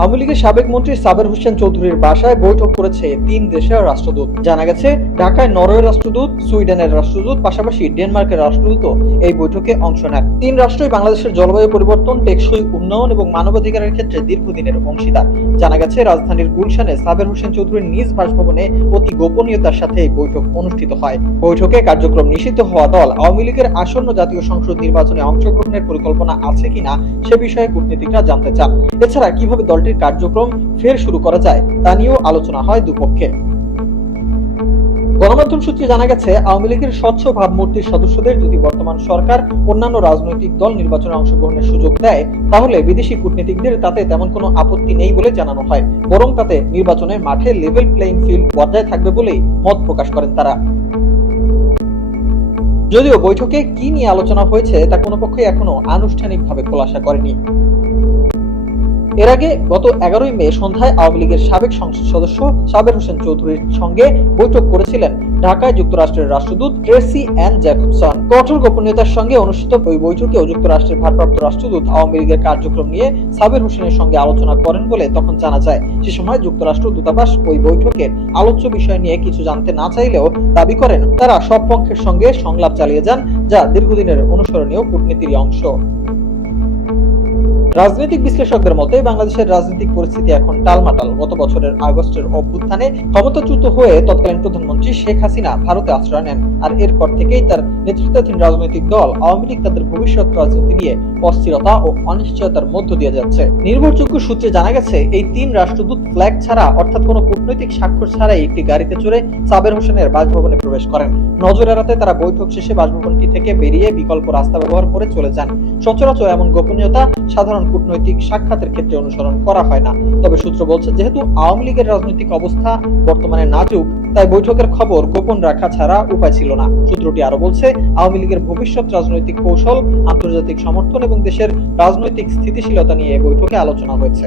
আওয়ামী লীগের সাবেক মন্ত্রী সাবের হোসেন চৌধুরীর বাসায় বৈঠক করেছে তিন দেশের রাষ্ট্রদূত। জানা গেছে, ঢাকায় নরওয়ের রাষ্ট্রদূত, সুইডেনের রাষ্ট্রদূত, পাশাপাশি ডেনমার্কের রাষ্ট্রদূতও এই বৈঠকে অংশ নেন। তিন রাষ্ট্রই বাংলাদেশের জলবায়ু পরিবর্তন, টেকসই উন্নয়ন এবং মানবাধিকারের ক্ষেত্রে দীর্ঘদিনের অংশীদার। জানা গেছে, রাজধানীর গুলশানে সাবের হোসেন চৌধুরীর নিজ বাসভবনে অতি গোপনীয়তার সাথে এই বৈঠক অনুষ্ঠিত হয়। বৈঠকে কার্যক্রম নিষিদ্ধ হওয়া দল, আওয়ামী লীগের আসন্ন জাতীয় সংসদ নির্বাচনে অংশগ্রহণের পরিকল্পনা আছে কিনা সে বিষয়ে কূটনীতিকরা জানতে চান। এছাড়া কীভাবে দলটির কার্যক্রম ফের শুরু করা যায়, তা নিয়েও আলোচনা হয় দুপক্ষে। গণমাধ্যম সূত্রে জানা গেছে, আওয়ামী লীগের স্বচ্ছ ভাবমূর্তির সদস্যদের যদি বর্তমান সরকার অন্যান্য রাজনৈতিক দল নির্বাচনে অংশগ্রহণের সুযোগ দেয়, তাহলে বিদেশি কূটনীতিকদের তাতে তেমন কোনো আপত্তি নেই বলে জানানো হয়, বরং তাতে নির্বাচনের মাঠে লেভেল প্লেইং ফিল্ড বজায় থাকবে বলেই মত প্রকাশ করেন তারা। যদিও বৈঠকে কি নিয়ে আলোচনা হয়েছে, তা কোনো পক্ষই এখনও আনুষ্ঠানিকভাবে খোলাসা করেনি। এর আগে গত এগারোই মে সন্ধ্যায় আওয়ামী লীগের সাবেক সংসদ সদস্য সাবের হোসেন চৌধুরীর সঙ্গে বৈঠক করেছিলেন ঢাকায় যুক্তরাষ্ট্রের রাষ্ট্রদূত ট্রেসি অ্যান জ্যাকবসন। কঠোর গোপনীয়তার সঙ্গে অনুষ্ঠিত ওই বৈঠকেও যুক্তরাষ্ট্রের ভারপ্রাপ্ত রাষ্ট্রদূত আওয়ামী লীগের কার্যক্রম নিয়ে সাবের হোসেনের সঙ্গে আলোচনা করেন বলে তখন জানা যায়। সে সময় যুক্তরাষ্ট্র দূতাবাস ওই বৈঠকের আলোচ্য বিষয় নিয়ে কিছু জানতে না চাইলেও দাবি করেন, তারা সব পক্ষের সঙ্গে সংলাপ চালিয়ে যান, যা দীর্ঘদিনের অনুসরণীয় কূটনীতির অংশ। রাজনৈতিক বিশ্লেষকদের মতে, বাংলাদেশের রাজনৈতিক পরিস্থিতি এখন টালমাটাল। গত বছরের আগস্টের অভ্যুত্থানে ক্ষমতাচ্যুত হয়ে তৎকালীন প্রধানমন্ত্রী শেখ হাসিনা ভারতে আশ্রয় নেন আর এরপর থেকেই তার নেতৃত্বাধীন রাজনৈতিক দল আওয়ামী লীগ তাদের ভবিষ্যৎ রাজনীতি নিয়ে অস্থিরতা ও অনিশ্চয়তার মধ্য দিয়ে যাচ্ছে। নির্ভরযোগ্য সূত্রে জানা গেছে, এই তিন রাষ্ট্রদূত ফ্ল্যাগ ছাড়া অর্থাৎ কোনো কূটনৈতিক স্বাক্ষর ছাড়াই একটি গাড়িতে চড়ে সাবের হোসেনের বাসভবনে প্রবেশ করেন। নজর এড়াতে তারা বৈঠক শেষে বাসভবনটি থেকে বেরিয়ে বিকল্প রাস্তা ব্যবহার করে চলে যান। সচরাচর এমন গোপনীয়তা সাধারণ কূটনৈতিক সাক্ষাতের ক্ষেত্রে অনুসরণ করা হয় না। তবে সূত্র বলছে, যেহেতু আওয়ামী লীগের রাজনৈতিক অবস্থা বর্তমানে নাজুক, তাই বৈঠকের খবর গোপন রাখা ছাড়া উপায় ছিল না। সূত্রটি আরও বলছে, আওয়ামী লীগের ভবিষ্যৎ রাজনৈতিক কৌশল, আন্তর্জাতিক সমর্থন এবং দেশের রাজনৈতিক স্থিতিশীলতা নিয়ে বৈঠকে আলোচনা হয়েছে।